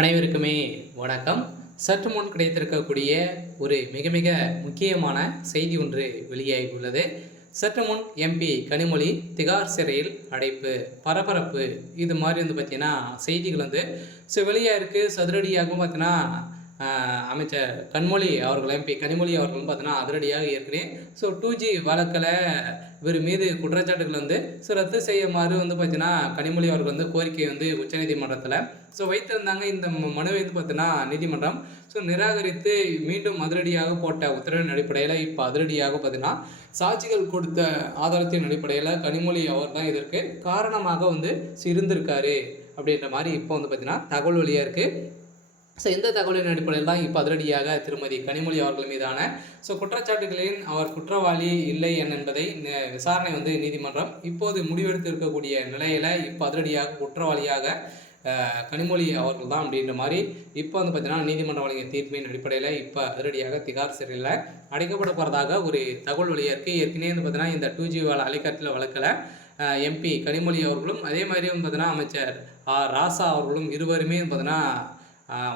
அனைவருக்குமே வணக்கம். சற்று முன் கிடைத்திருக்கக்கூடிய ஒரு மிக மிக முக்கியமான செய்தி ஒன்று வெளியாகியுள்ளது. சற்று முன் எம்பி கனிமொழி திகார் சிறையில் அடைப்பு, பரபரப்பு, இது மாதிரி பார்த்தீங்கன்னா செய்திகள் வெளியாக இருக்குது. சதுரடியாகவும் பார்த்தீங்கன்னா அமைச்சர் கனிமொழி அவர்கள், எம்பி கனிமொழி அவர்களும் பார்த்தீங்கன்னா அதிரடியாக ஏற்கனவே 2G வழக்கில் இவர் மீது குற்றச்சாட்டுகள் ரத்து செய்யுமாறு பார்த்தீங்கன்னா கனிமொழி அவர்கள் கோரிக்கை உச்சநீதிமன்றத்தில் வைத்திருந்தாங்க. இந்த மனுவை பார்த்தீங்கன்னா நீதிமன்றம் நிராகரித்து மீண்டும் அதிரடியாக போட்ட உத்தரவின் அடிப்படையில் இப்போ அதிரடியாக பார்த்தீங்கன்னா சாட்சிகள் கொடுத்த ஆதாரத்தின் அடிப்படையில் கனிமொழி அவர் தான் இதற்கு காரணமாக இருந்திருக்காரு அப்படின்ற மாதிரி இப்போ பார்த்தீங்கன்னா தகவல் வெளியாக இருக்குது. இந்த தகவலின் அடிப்படையில் தான் இப்போ அதிரடியாக திருமதி கனிமொழி அவர்கள் மீதான குற்றச்சாட்டுகளின் அவர் குற்றவாளி இல்லை என்பதை விசாரணை நீதிமன்றம் இப்போது முடிவெடுத்து இருக்கக்கூடிய நிலையில் இப்போ அதிரடியாக குற்றவாளியாக கனிமொழி அவர்கள் தான் அப்படின்ற மாதிரி இப்போ பார்த்தீங்கன்னா நீதிமன்றம் வழங்கிய தீர்ப்பின் அடிப்படையில் இப்போ அதிரடியாக திகார் சிறையில் அடைக்கப்பட போகிறதாக ஒரு தகவல் வெளியாக இருக்குது. ஏற்கனவே பார்த்தீங்கன்னா இந்த 2G அலைக்கற்ற வழக்கில் எம்பி கனிமொழி அவர்களும் அதே மாதிரி பார்த்தீங்கன்னா அமைச்சர் ராசா அவர்களும் இருவருமே பார்த்தீங்கன்னா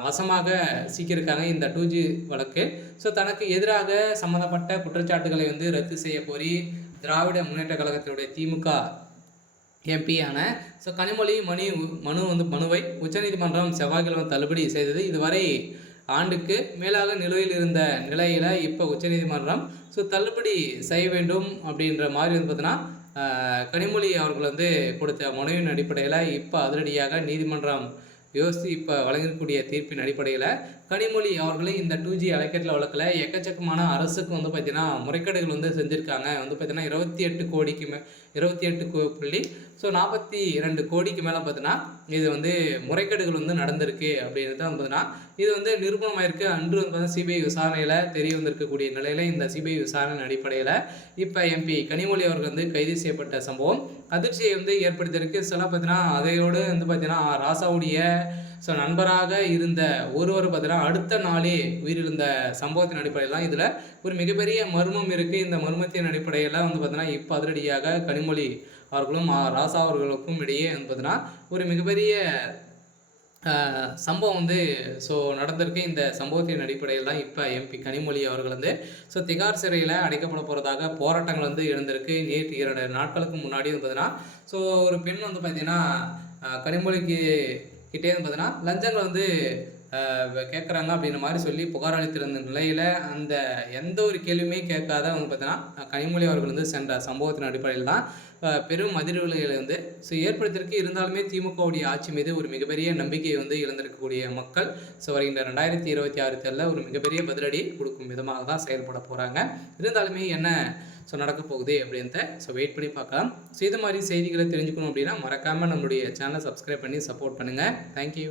வசமாக சிக்கியிருக்காங்க இந்த 2G வழக்கு. தனக்கு எதிராக சம்மந்தப்பட்ட குற்றச்சாட்டுகளை ரத்து செய்ய கோரி திராவிட முன்னேற்ற கழகத்தினுடைய திமுக எம்பியான கனிமொழி மனுவை உச்சநீதிமன்றம் செவ்வாய்க்கிழமை தள்ளுபடி செய்தது. இதுவரை ஆண்டுக்கு மேலாக நிலுவையில் இருந்த நிலையில் இப்போ உச்சநீதிமன்றம் தள்ளுபடி செய்ய வேண்டும் அப்படின்ற மாதிரி பார்த்தீங்கன்னா கனிமொழி அவர்கள் கொடுத்த மனுவின் அடிப்படையில் இப்போ அதிரடியாக நீதிமன்றம் யோசித்து இப்போ வழங்கக்கூடிய தீர்ப்பின் அடிப்படையில் கனிமொழி அவர்களை இந்த 2G அலைக்கற்ற வழக்கில் எக்கச்சக்கமான அரசுக்கு பார்த்தீங்கன்னா முறைகேடுகள் செஞ்சுருக்காங்க. பார்த்தீங்கன்னா 28.42 கோடிக்கு மேலே பார்த்தீங்கன்னா இது முறைகேடுகள் நடந்திருக்கு அப்படின்றது பார்த்தீங்கன்னா இது நிரூபணமாயிருக்கு. அன்று பார்த்தீங்கன்னா சிபிஐ விசாரணையில் தெரிய வந்திருக்கக்கூடிய நிலையில் இந்த சிபிஐ விசாரணையின் அடிப்படையில் இப்போ எம்பி கனிமொழி அவர்கள் கைது செய்யப்பட்ட சம்பவம் அதிர்ச்சியை ஏற்படுத்தியிருக்கு. சில பார்த்தீங்கன்னா அதையோடு பார்த்தீங்கன்னா ராசாவுடைய நண்பராக இருந்த ஒருவர் பார்த்தீங்கன்னா அடுத்த நாளே உயிரிழந்த சம்பவத்தின் அடிப்படையில் தான் இதில் ஒரு மிகப்பெரிய மர்மம் இருக்குது. இந்த மர்மத்தின் அடிப்படையில் பார்த்தீங்கன்னா இப்போ அதிரடியாக கனிமொழி அவர்களும் ராசா அவர்களுக்கும் இடையே பார்த்தீங்கன்னா ஒரு மிகப்பெரிய சம்பவம் நடந்திருக்கு. இந்த சம்பவத்தின் அடிப்படையில் தான் இப்போ எம்பி கனிமொழி அவர்கள் திகார் சிறையில் அடைக்கப்பட போகிறதாக போராட்டங்கள் எழுந்திருக்கு. நேற்று 2 நாட்களுக்கு முன்னாடி பார்த்தீங்கன்னா ஒரு பெண் பார்த்தீங்கன்னா கனிமொழிக்கு கிட்டே பார்த்தீங்கன்னா லஞ்சங்கள் கேட்குறாங்க அப்படின்ற மாதிரி சொல்லி புகார் அளித்திருந்த நிலையில் அந்த எந்த ஒரு கேள்வியுமே கேட்காத பார்த்தீங்கன்னா கனிமொழி அவர்கள் சென்ற சம்பவத்தின் அடிப்படையில் தான் பெரும் அதிர்வுகளை ஏற்படுத்தியிருக்கு. இருந்தாலுமே திமுகவுடைய ஆட்சி மீது ஒரு மிகப்பெரிய நம்பிக்கையை இழந்திருக்கக்கூடிய மக்கள் வருகின்ற 2026 தேர்தலில் ஒரு மிகப்பெரிய பதிலடி கொடுக்கும் விதமாக தான் செயல்பட போகிறாங்க. இருந்தாலுமே என்ன நடக்க போகுது அப்படின்ட்டு வெயிட் பண்ணி பார்க்கலாம். இது மாதிரி செய்திகளை தெரிஞ்சுக்கணும் அப்படின்னா மறக்காமல் நம்மளுடைய சேனலை சப்ஸ்கிரைப் பண்ணி சப்போர்ட் பண்ணுங்கள். தேங்க்யூ.